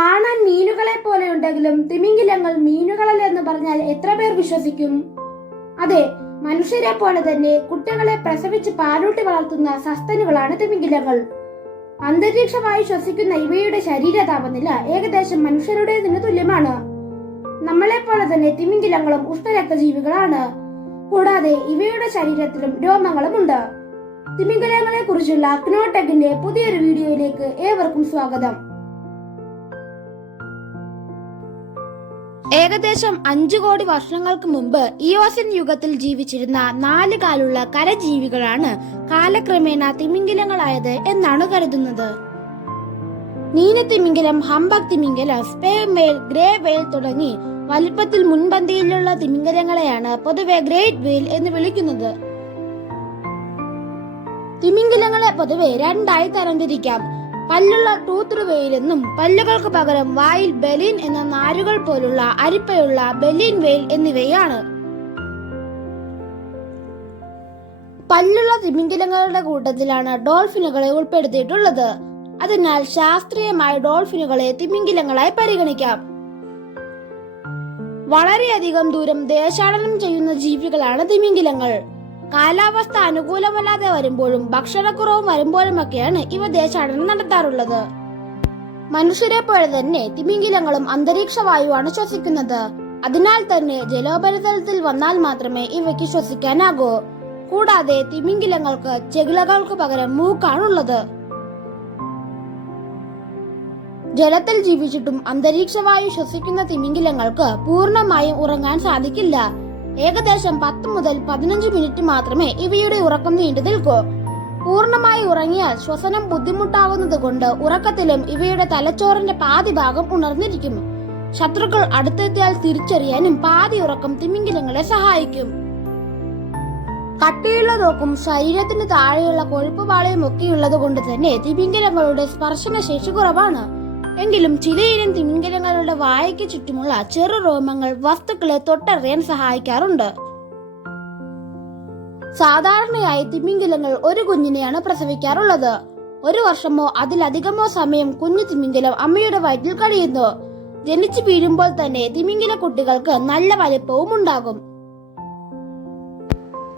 കാണാൻ മീനുകളെ പോലെ ഉണ്ടെങ്കിലും തിമിംഗിലങ്ങൾ മീനുകളല്ല എന്ന് പറഞ്ഞാൽ എത്ര പേർ വിശ്വസിക്കും? അതെ, മനുഷ്യരെ പോലെ തന്നെ കുട്ടികളെ പ്രസവിച്ച് പാലൂട്ടി വളർത്തുന്ന സസ്തനുകളാണ് തിമിംഗിലങ്ങൾ. അന്തരീക്ഷവായു ശ്വസിക്കുന്ന ഇവയുടെ ശരീര താപനില ഏകദേശം മനുഷ്യരുടേതിന് തുല്യമാണ്. നമ്മളെ പോലെ തന്നെ തിമിംഗിലങ്ങളും ഉഷ്ണരക്തജീവികളാണ്. കൂടാതെ ഇവയുടെ ശരീരത്തിലും രോമങ്ങളുമുണ്ട്. തിമിംഗിലങ്ങളെ കുറിച്ചുള്ള ക്നോടെക്കിന്റെ പുതിയൊരു വീഡിയോയിലേക്ക് ഏവർക്കും സ്വാഗതം. ഏകദേശം 5 കോടി വർഷങ്ങൾക്ക് മുമ്പ് ഇയോസിൻ യുഗത്തിൽ ജീവിച്ചിരുന്ന 4 കാലുള്ള കരജീവികളാണ് കാലക്രമേണ തിമിംഗിലങ്ങളായത് എന്നാണ് കരുതുന്നത്. നീലത്തിമിംഗിലം, ഹംബക് തിമിംഗിലം, സ്പേം വെയിൽ, ഗ്രേ വെയിൽ തുടങ്ങി വലിപ്പത്തിൽ മുൻപന്തിയിലുള്ള തിമിംഗലങ്ങളെയാണ് പൊതുവെ ഗ്രേറ്റ് വെയിൽ എന്ന് വിളിക്കുന്നത്. തിമിംഗലങ്ങളെ പൊതുവെ 2ആയി തരംതിരിക്കാം. പല്ലുള്ള ടൂത്ത് വെയിൽ എന്നും പല്ലുകൾക്ക് പകരം വായിൽ ബലീൻ എന്ന നാരുകൾ പോലുള്ള അരിപ്പയുള്ള ബലീൻ വെയിൽ എന്നിവയാണ്. പല്ലുള്ള തിമിംഗലങ്ങളുടെ കൂട്ടത്തിലാണ് ഡോൾഫിനുകളെ ഉൾപ്പെടുത്തിയിട്ടുള്ളത്. അതിനാൽ ശാസ്ത്രീയമായി ഡോൾഫിനുകളെ തിമിംഗലങ്ങളായി പരിഗണിക്കാം. വളരെയധികം ദൂരം ദേശാടനം ചെയ്യുന്ന ജീവികളാണ് തിമിംഗലങ്ങൾ. കാലാവസ്ഥ അനുകൂലമല്ലാതെ വരുമ്പോഴും ഭക്ഷണക്കുറവും വരുമ്പോഴുമൊക്കെയാണ് ഇവ ദേശാടനം നടത്താറുള്ളത്. മനുഷ്യരെ പോലെ തന്നെ തിമിംഗിലങ്ങളും അന്തരീക്ഷ വായുവാണ് ശ്വസിക്കുന്നത്. അതിനാൽ തന്നെ ജലോപരിതലത്തിൽ വന്നാൽ മാത്രമേ ഇവയ്ക്ക് ശ്വസിക്കാനാകൂ. കൂടാതെ തിമിംഗിലങ്ങൾക്ക് ചെകിളകൾക്ക് പകരം മൂക്കാണുള്ളത്. ജലത്തിൽ ജീവിച്ചിട്ടും അന്തരീക്ഷ വായു ശ്വസിക്കുന്ന തിമിംഗിലങ്ങൾക്ക് പൂർണ്ണമായും ഉറങ്ങാൻ സാധിക്കില്ല. ഏകദേശം 10 മുതൽ 15 മിനിറ്റ് മാത്രമേ ഇവയുടെ ഉറക്കം നീണ്ടു നിൽക്കൂ. പൂർണ്ണമായി ഉറങ്ങിയാൽ ശ്വസനം ബുദ്ധിമുട്ടാവുന്നത് കൊണ്ട് ഉറക്കത്തിലും ഇവയുടെ തലച്ചോറിന്റെ പാതി ഭാഗം ഉണർന്നിരിക്കും. ശത്രുക്കൾ അടുത്തെത്തിയാൽ തിരിച്ചറിയാനും പാതി ഉറക്കം തിമിംഗിലങ്ങളെ സഹായിക്കും. കട്ടിയുള്ള തോക്കും ശരീരത്തിന് താഴെയുള്ള കൊഴുപ്പ് പാളയും ഒക്കെയുള്ളത് കൊണ്ട് തന്നെ തിമിംഗിലങ്ങളുടെ സ്പർശന ശേഷി കുറവാണ്. എങ്കിലും ചിലയിനം തിമിംഗലങ്ങളുടെ വായയ്ക്ക് ചുറ്റുമുള്ള ചെറു രോമങ്ങൾ വസ്തുക്കളെ തൊട്ടറിയാൻ സഹായിക്കാറുണ്ട്. സാധാരണയായി തിമിംഗലങ്ങൾ ഒരു കുഞ്ഞിനെയാണ് പ്രസവിക്കാറുള്ളത്. 1 വർഷമോ അതിലധികമോ സമയം കുഞ്ഞു തിമിംഗലം അമ്മയുടെ വയറ്റിൽ കഴിയുന്നു. ജനിച്ചു വീഴുമ്പോൾ തന്നെ തിമിംഗല കുട്ടികൾക്ക് നല്ല വലിപ്പവും ഉണ്ടാകും.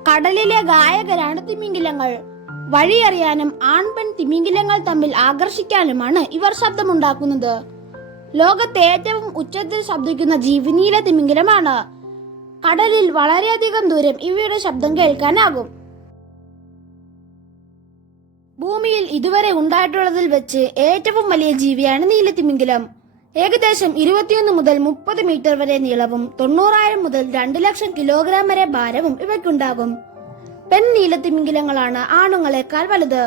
കടലിലെ ഗായകരാണ് തിമിംഗലങ്ങൾ. വഴിയറിയാനും ആൺപെൺ തിമിംഗലങ്ങൾ തമ്മിൽ ആകർഷിക്കാനുമാണ് ഇവർ ശബ്ദമുണ്ടാക്കുന്നത്. ലോകത്തെ ഏറ്റവും ഉച്ചത്തിൽ ശബ്ദിക്കുന്ന ജീവി നീല തിമിംഗലമാണ്. കടലിൽ വളരെയധികം ദൂരം ഇവയുടെ ശബ്ദം കേൾക്കാനാകും. ഭൂമിയിൽ ഇതുവരെ ഉണ്ടായിട്ടുള്ളതിൽ വെച്ച് ഏറ്റവും വലിയ ജീവിയാണ് നീലത്തിമിംഗലം. ഏകദേശം 21 മുതൽ 30 മീറ്റർ വരെ നീളവും 90,000 മുതൽ 2 ലക്ഷം കിലോഗ്രാം വരെ ഭാരവും ഇവയ്ക്കുണ്ടാകും. പെൺ നീലത്തിമിംഗലങ്ങളാണ് ആണുങ്ങളെക്കാൾ വലുത്.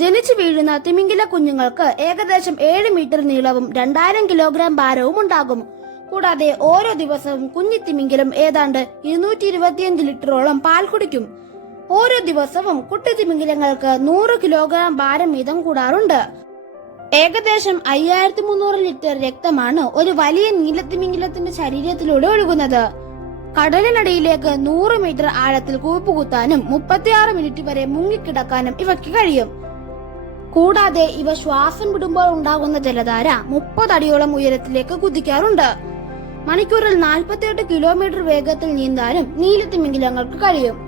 ജനിച്ചു വീഴുന്ന തിമിംഗല കുഞ്ഞുങ്ങൾക്ക് ഏകദേശം 7 മീറ്റർ നീളവും 2000 കിലോഗ്രാം ഭാരവും ഉണ്ടാകും. കൂടാതെ ഓരോ ദിവസവും കുഞ്ഞി തിമിംഗലം ഏതാണ്ട് 225 ലിറ്ററോളം പാൽ കുടിക്കും. ഓരോ ദിവസവും കുട്ടി തിമിംഗലങ്ങൾക്ക് 100 കിലോഗ്രാം ഭാരം വീതം കൂടാറുണ്ട്. ഏകദേശം 5300 ലിറ്റർ രക്തമാണ് ഒരു വലിയ നീലത്തിമിംഗലത്തിന്റെ ശരീരത്തിലൂടെ ഒഴുകുന്നത്. കടലിനടിയിലേക്ക് 100 മീറ്റർ ആഴത്തിൽ കൂപ്പുകുത്താനും 36 മിനിറ്റ് വരെ മുങ്ങിക്കിടക്കാനും ഇവയ്ക്ക് കഴിയും. കൂടാതെ ഇവ ശ്വാസം വിടുമ്പോൾ ഉണ്ടാകുന്ന ജലധാര 30 അടിയോളം ഉയരത്തിലേക്ക് കുതിക്കാറുണ്ട്. മണിക്കൂറിൽ 48 കിലോമീറ്റർ വേഗത്തിൽ നീന്താനും നീലത്തിമിംഗലങ്ങൾക്ക് കഴിയും.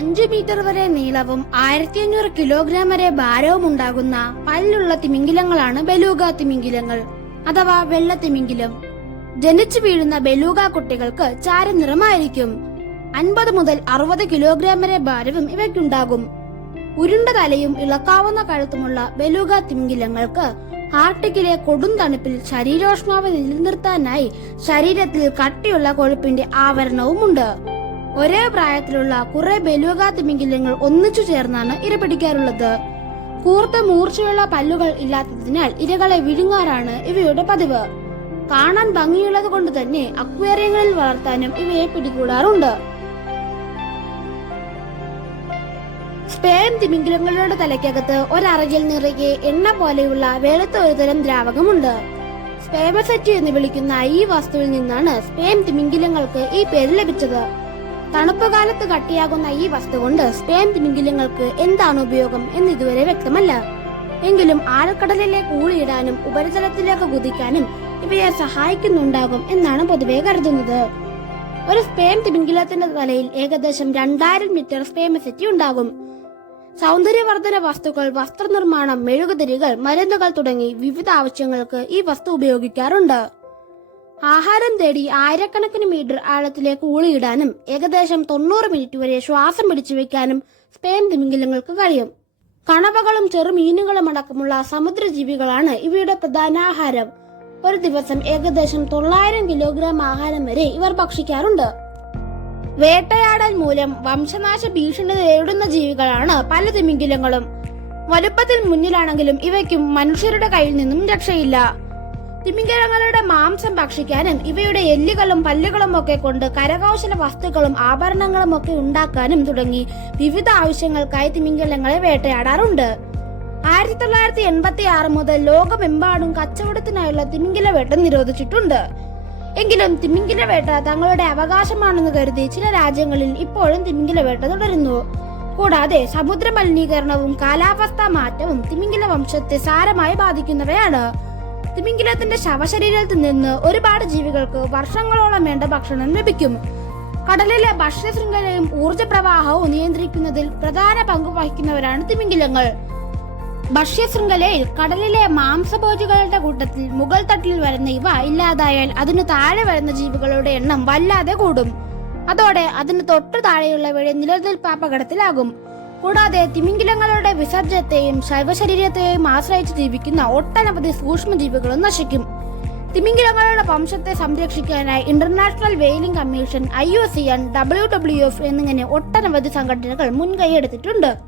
5 മീറ്റർ വരെ നീളവും 1500 കിലോഗ്രാം വരെ ഭാരവും ഉണ്ടാകുന്ന പല്ലുള്ള തിമിംഗലങ്ങളാണ് ബെലൂഗ തിമിംഗലങ്ങൾ അഥവാ വെള്ളത്തിമിംഗലം. ജനിച്ചു വീഴുന്ന ബെലൂഗ കുട്ടികൾക്ക് ചാരനിറമായിരിക്കും. 50 മുതൽ 60 കിലോഗ്രാം വരെ ഭാരവും ഇവയ്ക്കുണ്ടാകും. ഉരുണ്ട തലയും ഇളക്കാവുന്ന കഴുത്തുമുള്ള ബെലൂഗ തിമിംഗലങ്ങൾക്ക് ആർട്ടിക്കിലെ കൊടും തണുപ്പിൽ ശരീരോഷ്മാവ് നിലനിർത്താനായി ശരീരത്തിൽ കട്ടിയുള്ള കൊഴുപ്പിന്റെ ആവരണവുമുണ്ട്. ഒരേ പ്രായത്തിലുള്ള കുറെ ബെലൂഗ തിമിംഗലങ്ങൾ ഒന്നിച്ചു ചേർന്നാണ് ഇര പിടിക്കാറുള്ളത്. കൂർത്ത മൂർച്ചയുള്ള പല്ലുകൾ ഇല്ലാത്തതിനാൽ ഇരകളെ വിഴുങ്ങാറാണ് ഇവയുടെ പതിവ്. കാണാൻ ഭംഗിയുള്ളത് കൊണ്ട് തന്നെ അക്വേറിയങ്ങളിൽ വളർത്താനും ഇവയെ പിടികൂടാറുണ്ട്. സ്പേം തിമിംഗലങ്ങളുടെ തലയ്ക്കകത്ത് ഒരറയിൽ നിറയെ എണ്ണ പോലെയുള്ള വെളുത്ത ഒരുതരം ദ്രാവകമുണ്ട്. സ്പേമസെറ്റ് എന്ന് വിളിക്കുന്ന ഈ വസ്തുവിൽ നിന്നാണ് സ്പേം തിമിംഗലങ്ങൾക്ക് ഈ പേര് ലഭിച്ചത്. തണുപ്പ് കാലത്ത് കട്ടിയാകുന്ന ഈ വസ്തു കൊണ്ട് സ്പേം തിമിംഗലങ്ങൾക്ക് എന്താണ് ഉപയോഗം എന്ന് ഇതുവരെ വ്യക്തമല്ല. എങ്കിലും ആഴക്കടലിലേക്ക് ഊളിയിടാനും ഉപരിതലത്തിലേക്ക് കുതിക്കാനും ഇവയെ സഹായിക്കുന്നുണ്ടാകും എന്നാണ് പൊതുവെ കരുതുന്നത്. ഒരു സ്പേം തിമിംഗിലത്തിന്റെ തലയിൽ ഏകദേശം 2000 മീറ്റർ സ്പേമസിറ്റി ഉണ്ടാകും. സൗന്ദര്യവർദ്ധന വസ്തുക്കൾ, വസ്ത്രനിർമ്മാണം, മെഴുകുതിരികൾ, മരുന്നുകൾ തുടങ്ങി വിവിധ ആവശ്യങ്ങൾക്ക് ഈ വസ്തു ഉപയോഗിക്കാറുണ്ട്. ആഹാരം തേടി ആയിരക്കണക്കിന് മീറ്റർ ആഴത്തിലേക്ക് ഊളിയിടാനും ഏകദേശം 90 മിനിറ്റ് വരെ ശ്വാസം പിടിച്ചു വെക്കാനും സ്പേം തിമിംഗിലങ്ങൾക്ക് കഴിയും. കണവകളും ചെറുമീനുകളും അടക്കമുള്ള സമുദ്രജീവികളാണ് ഇവയുടെ പ്രധാന ആഹാരം. ഒരു ദിവസം ഏകദേശം 900 കിലോഗ്രാം ആഹാരം വരെ ഇവർ ഭക്ഷിക്കാറുണ്ട്. വേട്ടയാടൽ മൂലം വംശനാശ ഭീഷണി നേരിടുന്ന ജീവികളാണ് പല തിമിംഗിലങ്ങളും. വലുപ്പത്തിൽ മുന്നിലാണെങ്കിലും ഇവയ്ക്കും മനുഷ്യരുടെ കയ്യിൽ നിന്നും രക്ഷയില്ല. തിമിംഗലങ്ങളുടെ മാംസം ഭക്ഷിക്കാനും ഇവയുടെ എല്ലുകളും പല്ലുകളും ഒക്കെ കൊണ്ട് കരകൗശല വസ്തുക്കളും ആഭരണങ്ങളും ഒക്കെ ഉണ്ടാക്കാനും തുടങ്ങി വിവിധ ആവശ്യങ്ങൾക്കായി തിമിംഗലങ്ങളെ വേട്ടയാടാറുണ്ട്. 1986 മുതൽ ലോകമെമ്പാടും കച്ചവടത്തിനായുള്ള തിമിംഗല വേട്ട നിരോധിച്ചിട്ടുണ്ട്. എങ്കിലും തിമിംഗല വേട്ട തങ്ങളുടെ അവകാശമാണെന്ന് കരുതി ചില രാജ്യങ്ങളിൽ ഇപ്പോഴും തിമിംഗല വേട്ട തുടരുന്നു. കൂടാതെ സമുദ്ര മലിനീകരണവും കാലാവസ്ഥാ മാറ്റവും തിമിംഗല വംശത്തെ സാരമായി ബാധിക്കുന്നവയാണ്. തിമിംഗലത്തിന്റെ ശവശരീരത്തിൽ നിന്ന് ഒരുപാട് ജീവികൾക്ക് വർഷങ്ങളോളം വേണ്ട ഭക്ഷണം ലഭിക്കും. കടലിലെ ഭക്ഷ്യശൃംഖലയും ഊർജ പ്രവാഹവും നിയന്ത്രിക്കുന്നതിൽ പ്രധാന പങ്ക് വഹിക്കുന്നവരാണ് തിമിംഗലങ്ങൾ. ഭക്ഷ്യശൃംഖലയിൽ കടലിലെ മാംസഭോജികളുടെ കൂട്ടത്തിൽ മുകൾ തട്ടിൽ വരുന്ന ഇവ ഇല്ലാതായാൽ അതിനു താഴെ വരുന്ന ജീവികളുടെ എണ്ണം വല്ലാതെ കൂടും. അതോടെ അതിന് തൊട്ടു താഴെയുള്ളവയുടെ നിലനിൽപ്പ് അപകടത്തിലാകും. കൂടാതെ തിമിംഗലങ്ങളുടെ വിസർജ്യത്തെയും ശവശരീരത്തെയും ആശ്രയിച്ച് ജീവിക്കുന്ന ഒട്ടനവധി സൂക്ഷ്മജീവികളും നശിക്കും. തിമിംഗലങ്ങളുടെ വംശത്തെ സംരക്ഷിക്കാനായി international vailing commission, IUCN, WWF എന്നിങ്ങനെ ഒട്ടനവധി സംഘടനകൾ മുൻകൈയെടുത്തിട്ടുണ്ട്.